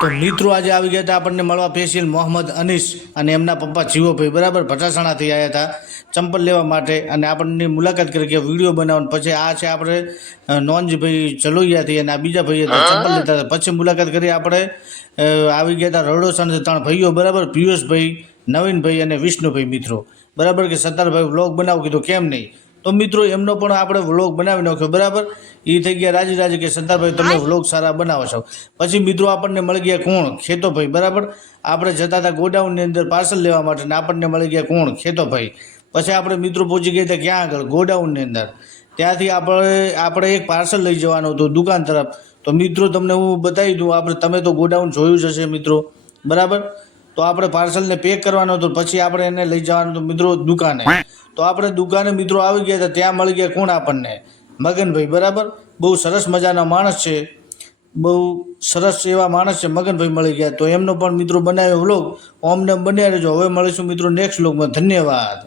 તો મિત્રો આજે આવી ગયા હતા આપણને મળવા સ્પેશિયલ મોહમ્મદ અનીસ અને એમના પપ્પા જીવોભાઈ બરાબર ભટાસાણાથી આવ્યા હતા ચંપલ લેવા માટે અને આપણને મુલાકાત કરી કે વિડીયો બનાવવાનું. પછી આ છે આપણે નોનજીભાઈ ચલોઈયાથી અને આ બીજા ભાઈ હતા ચંપલ લેતા હતા. પછી મુલાકાત કરી આપણે આવી ગયા હતા રડોસાણથી 3 ભાઈઓ બરાબર પિયુષભાઈ, નવીનભાઈ અને વિષ્ણુભાઈ મિત્રો બરાબર કે સત્તારભાઈ વ્લોગ બનાવું કીધું કેમ નહીં. તો મિત્રો એમનો પણ આપણે વ્લોગ બનાવી નાખ્યો બરાબર. એ થઈ ગયા રાજી કે સરદારભાઈ તમે વ્લોગ સારા બનાવો છો. પછી મિત્રો આપણને મળી ગયા કોણ ખેતોભાઈ બરાબર. આપણે જતા હતા ગોડાઉનની અંદર પાર્સલ લેવા માટે ને આપણને મળી ગયા કોણ ખેતોભાઈ. પછી આપણે મિત્રો પહોંચી ગયા હતા ક્યાં આગળ ગોડાઉનની અંદર. ત્યાંથી આપણે એક પાર્સલ લઈ જવાનું હતું દુકાન તરફ. તો મિત્રો તમને હું બતાવી દઉં તમે તો ગોડાઉન જોયું જ હશે મિત્રો બરાબર. તો આપણે પાર્સલને પેક કરવાનું હતું પછી આપણે એને લઈ જવાનું હતું મિત્રો દુકાને. તો આપણે દુકાને મિત્રો આવી ગયા હતા ત્યાં મળી ગયા કોણ આપણને મગનભાઈ બરાબર. બહુ સરસ મજાના માણસ છે, બહુ સરસ એવા માણસ છે મગનભાઈ મળી ગયા. તો એમનો પણ મિત્રો બનાવ્યો વ્લોગ અમને બન્યા રહેજો. હવે મળીશું મિત્રો નેક્સ્ટ વ્લોગમાં. ધન્યવાદ.